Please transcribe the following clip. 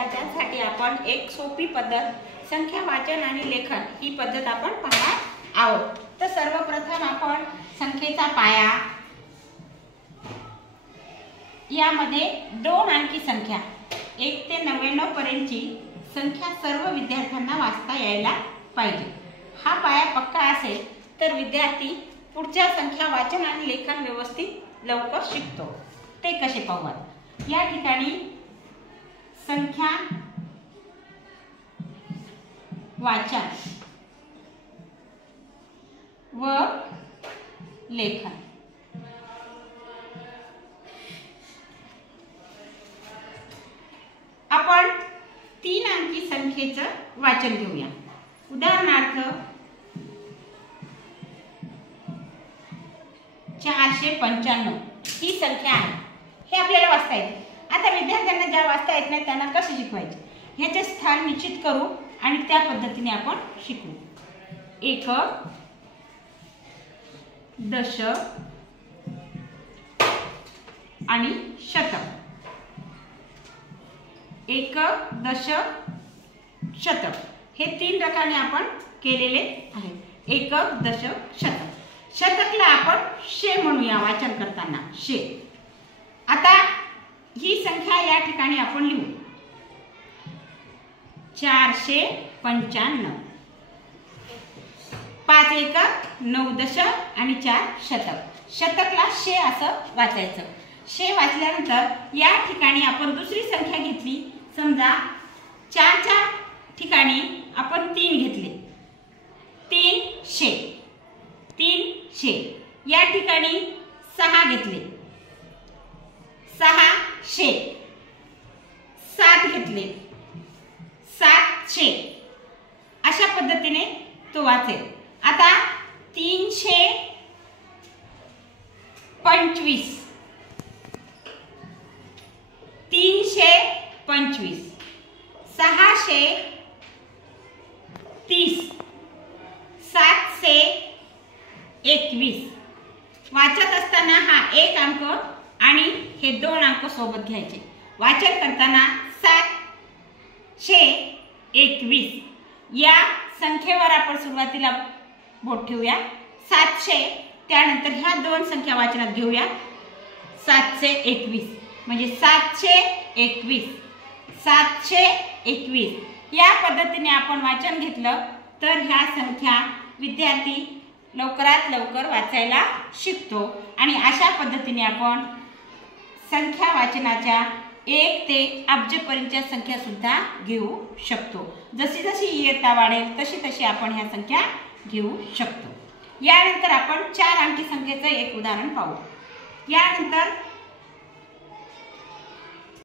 विद्यार्थ्यांसाठी आपण एक सोपी पद्धत संख्या वाचन आणि लेखन ही पद्धत आपण पाहणार आहोत। तर सर्वप्रथम आपण संख्येचा पाया यामध्ये 2 अंकी संख्या 1 ते 99 पर्यंतची संख्या सर्व विद्यार्थ्यांना वाचता यायला पाहिजे। हा पाया पक्का असेल तर विद्यार्थी पुढच्या संख्या वाचन आणि लेखन व्यवस्थित लवकर शिकतो। ते कसे पाहूयात। या ठिकाणी संख्या वाचन व लेखन आपण 3 अंकी संख्येचं वाचन घेऊया। उदाहरणार्थ 495 ही संख्या आहे, हे आपल्याला वाचता येते। आता विद्यार्थ्यांना ज्या वाचता येत नाही त्यांना कसे शिकवायचे याचे स्थान निश्चित करू आणि त्या पद्धतीने आपण शिकू। 1 दश आणि शतक। 1 दश शतक हे 3 रकाने आपण केलेले आहे। 1 दश शतक। शतकला आपण शे म्हणूया वाचन करताना शे। आता ही संख्या या ठिकाणी आपण लिहू 495। 5 1 9 दश आणि 4 शतक। शतकला शे असं वाचायचं। शे वाचल्यानंतर या ठिकाणी आपण दुसरी संख्या घेतली। समजा 4 च्या ठिकाणी आपण 3 घेतले। 3 शे 3 शे। या ठिकाणी 6 घेतले। 6 शे। 7 घेतले। 7 शे। अशा पद्धतीने तो वाचेल। आता 325 325 630 721 वाचत असताना हा 1 अंक आणि हे 2 अंक सोबत घ्यायचे। वाचन करताना 721 या संख्येवर आपण सुरुवातीला बोट ठेवूया। 700 त्यानंतर ह्या 2 संख्या वाचनात घेऊया। 721 म्हणजे 721 721 या पद्धतीने आपण वाचन घेतलं तर ह्या संख्या विद्यार्थी लवकरात लवकर वाचायला शिकतो आणि अशा पद्धतीने आपण संख्या वाचनाच्या 1 ते अब्जपर्यंतच्या संख्या सुद्धा घेऊ शकतो। जशी जशी इयत्ता वाढेल तशी तशी आपण ह्या संख्या घेऊ शकतो। यानंतर आपण 4 अंकी संख्येचं एक उदाहरण पाहू। यानंतर